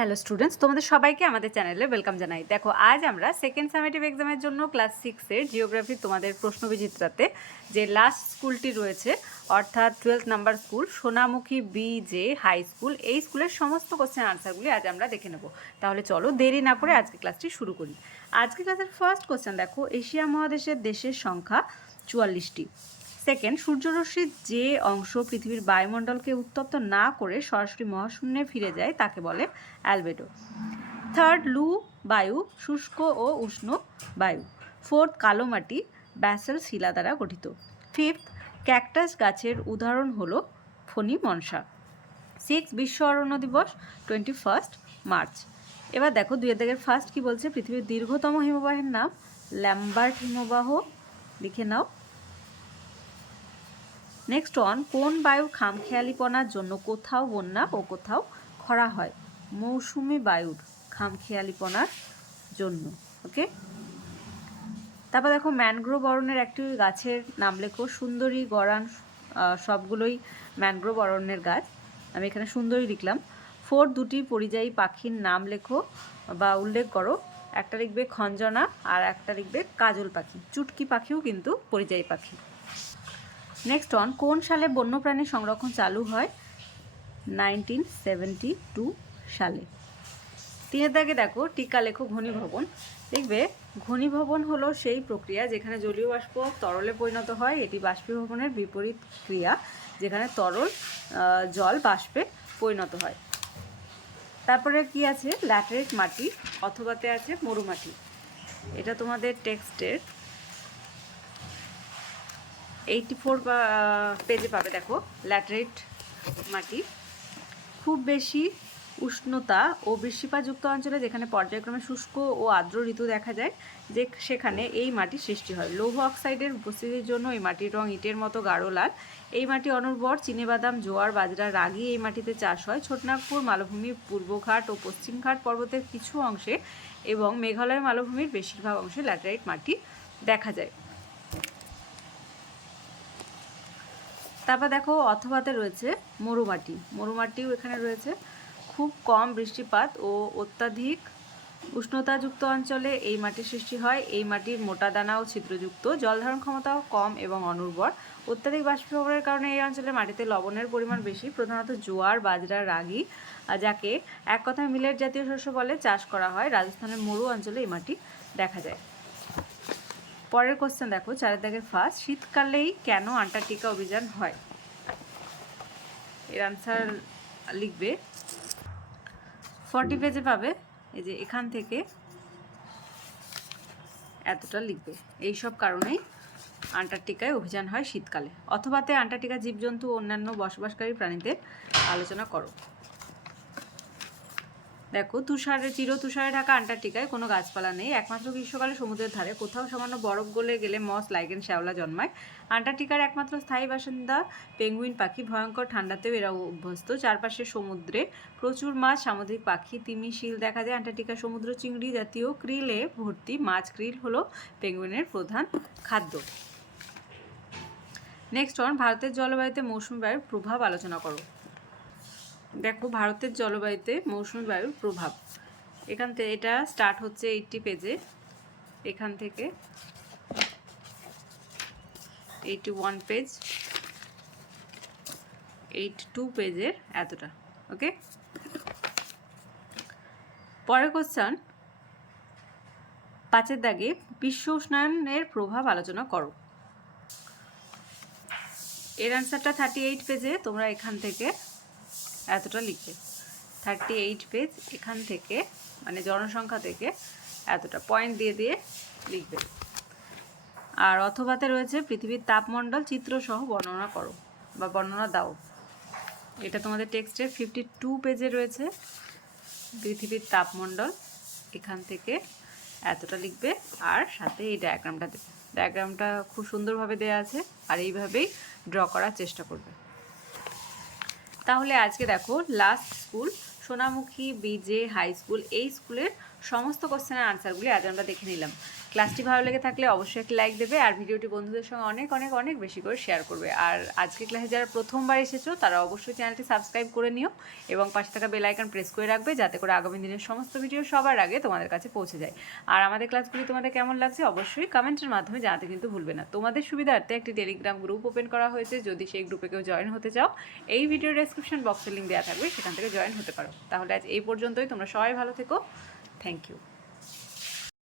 Hello students, তোমাদের সবাইকে আমাদের চ্যানেলে ওয়েলকাম জানাই। দেখো, আজ আমরা সেকেন্ড সামেটিভ এক্সামের জন্য ক্লাস 6-এর জিওগ্রাফি তোমাদের প্রশ্নবিচিত্রাতে যে লাস্ট স্কুলটি রয়েছে, অর্থাৎ 12th number school Sonamukhi BJ high school, এই স্কুলের সমস্ত কোশ্চেন আনসারগুলি আজ আমরা দেখে নেব। তাহলে চলো দেরি না করে আজকে ক্লাসটি শুরু করি। আজকে ক্লাসের ফার্স্ট কোশ্চেন দেখো, এশিয়া মহাদেশের দেশের সংখ্যা 44টি। সেকেন্ড, সূর্যরশ্মির যে অংশ পৃথিবীর বায়ুমণ্ডলকে উত্তপ্ত না করে সরাসরি মহাশূন্যে ফিরে যায় তাকে বলে অ্যালবেডো। থার্ড, লু বায়ু শুষ্ক ও উষ্ণ বায়ু। ফোর্থ, কালো মাটি ব্যাসল্ট শিলা দ্বারা গঠিত। ফিফথ, ক্যাকটাস গাছের উদাহরণ হলো ফণী মনসা। সিক্স, বিশ্ব অরণ্য দিবস 21 মার্চ। এবার দেখো, 2 ফার্স্ট কি বলছে, পৃথিবীর দীর্ঘতম হিমবাহের নাম ল্যাম্বার্ট হিমবাহ, লিখে নাও। নেক্সট অন, কোন বায়ুর খামখেয়ালিপনার জন্য কোথাও বন্যা ও কোথাও খরা হয়? মৌসুমি বায়ুর খামখেয়ালিপনার জন্য। ওকে, তারপর দেখো, ম্যানগ্রোভ অরণ্যের একটি গাছের নাম লেখো। সুন্দরী, গরান, সবগুলোই ম্যানগ্রোভ অরণ্যের গাছ। আমি এখানে সুন্দরী লিখলাম। ফোর্থ, দুটি পরিযায়ী পাখির নাম লেখো বা উল্লেখ করো। একটা লিখবে খঞ্জনা আর একটা লিখবে কাজল পাখি। চুটকি পাখিও কিন্তু পরিযায়ী পাখি। নেক্সট অন, কোন সালে বন্যপ্রাণী সংরক্ষণ চালু হয়? 1972 সালে। 3 দাগে দেখো, টিকা লেখো ঘনীভবন। দেখবে, ঘনীভবন হলো সেই প্রক্রিয়া যেখানে জলীয় বাষ্প তরলে পরিণত হয়। এটি বাষ্পীভবনের বিপরীত ক্রিয়া, যেখানে তরল জল বাষ্পে পরিণত হয়। তারপরে কি আছে? ল্যাটেরাইট মাটি অথবাতে আছে মরুমাটি। এটা তোমাদের টেক্সটের 84 পেজে পাবে। দেখো, ল্যাটেরাইট মাটি খুব বেশি উষ্ণতা ও বৃষ্টিপাতযুক্ত অঞ্চলে, যেখানে পর্যায়ক্রমে শুষ্ক ও আর্দ্র ঋতু দেখা যায়, যে সেখানে এই মাটি সৃষ্টি হয়। লৌহ অক্সাইডের উপস্থিতির জন্য এই মাটির রং ইটের মতো গাঢ় লাল। এই মাটি অনুর্বর। চিনেবাদাম, জোয়ার, বাজরা, রাগি এই মাটিতে চাষ হয়। ছোটনাগপুর মালভূমি, পূর্বঘাট ও পশ্চিমঘাট পর্বতের কিছু অংশে এবং মেঘালয় মালভূমির বেশিরভাগ অংশে ল্যাটেরাইট মাটি দেখা যায়। তারপর দেখো, অথবাতে রয়েছে মরুমাটি। মরুমাটিও এখানে রয়েছে। খুব কম বৃষ্টিপাত ও অত্যাধিক উষ্ণতাযুক্ত অঞ্চলে এই মাটির সৃষ্টি হয়। এই মাটির মোটা দানা ও ছিদ্রযুক্ত, জলধারণ ক্ষমতাও কম এবং অনুর্বর। অত্যাধিক বাষ্পীভবনের কারণে এই অঞ্চলে মাটিতে লবণের পরিমাণ বেশি। প্রধানত জোয়ার, বাজরা, রাগি, যাকে এক কথায় মিলেট জাতীয় শস্য বলে, চাষ করা হয়। রাজস্থানের মরু অঞ্চলে এই মাটি দেখা যায়। পরের কোশ্চেন দেখো, 4 দাগের ফার্স্ট, শীতকালেই কেন আন্টার্কটিকা অভিযান হয়? এর আনসার লিখবে 40 পেজে পাবে। এই যে এখান থেকে এতটা লিখবে। এই সব কারণেই আন্টার্কটিকায় অভিযান হয় শীতকালে। অথবাতে আন্টার্কটিকা জীবজন্তু ও অন্যান্য বসবাসকারী প্রাণীদের আলোচনা করো। দেখো, চিরতুষারে ঢাকা আন্টার্কটিকায় কোনো গাছপালা নেই। একমাত্র গ্রীষ্মকালে সমুদ্রের ধারে কোথাও সামান্য বরফ গলে গেলে মস, লাইগেন, শ্যাওলা জন্মায়। আন্টার্কটিকার একমাত্র স্থায়ী বাসিন্দা পেঙ্গুইন পাখি। ভয়ঙ্কর ঠান্ডাতেও এরা অভ্যস্ত। চারপাশে সমুদ্রে প্রচুর মাছ, সামুদ্রিক পাখি, তিমি, শিল দেখা যায়। আন্টার্কটিকার সমুদ্র চিংড়ি জাতীয় ক্রিলে ভর্তি। মাছ, ক্রিল হলো পেঙ্গুইনের প্রধান খাদ্য। নেক্সট অন, ভারতের জলবায়ুতে মৌসুমী বায়ুর প্রভাব আলোচনা করো। দেখো, ভারতের জলবায়ুতে মৌসুমী বায়ুর প্রভাব, এখান থেকে এটা স্টার্ট হচ্ছে 80 পেজে, এখান থেকে 81 পেজ, 82 পেজের এতটা। ওকে, পরের কোশ্চেন 5 দাগে, বিশ্ব উষ্ণায়নের প্রভাব আলোচনা করো। এর আনসারটা 38 পেজে, তোমরা এখান থেকে এতটা লিখবে। 38 পেজ, এখান থেকে মানে জনসংখ্যা থেকে এতটা পয়েন্ট দিয়ে দিয়ে লিখবে। আর অথবাতে রয়েছে পৃথিবীর তাপমণ্ডল চিত্রসহ বর্ণনা করো বা বর্ণনা দাও। এটা তোমাদের টেক্সটের 52 পেজে রয়েছে। পৃথিবীর তাপমণ্ডল, এখান থেকে এতটা লিখবে আর সাথে এই ডায়াগ্রামটা দেবে। ডায়াগ্রামটা খুব সুন্দরভাবে দেওয়া আছে আর এইভাবেই ড্র করার চেষ্টা করবে। তাহলে আজকে দেখো, last school Sonamukhi BJ high school, এই স্কুলের সমস্ত কোশ্চেনের আনসারগুলি আজ আমরা দেখে নিলাম। ক্লাসটি ভালো লেগে থাকলে অবশ্যই একটি লাইক দেবে আর ভিডিওটি বন্ধুদের সঙ্গে অনেক অনেক অনেক বেশি করে শেয়ার করবে। আর আজকে ক্লাসে যারা প্রথমবার এসেছো তারা অবশ্যই চ্যানেলটি সাবস্ক্রাইব করে নিও এবং পাশে থাকা বেল আইকন প্রেস করে রাখবে, যাতে করে আগামী দিনের সমস্ত ভিডিও সবার আগে তোমাদের কাছে পৌঁছে যায়। আর আমাদের ক্লাসগুলি তোমাদের কেমন লাগছে অবশ্যই কমেন্টের মাধ্যমে জানাতে কিন্তু ভুলবে না। তোমাদের সুবিধার্থে একটি টেলিগ্রাম গ্রুপ ওপেন করা হয়েছে, যদি সেই গ্রুপে কেউ জয়েন হতে চাও এই ভিডিওর ডেসক্রিপশন বক্সে লিঙ্ক দেওয়া থাকবে, সেখান থেকে জয়েন হতে পারো। তাহলে আজ এই পর্যন্তই, তোমরা সবাই ভালো থেকো। Thank you.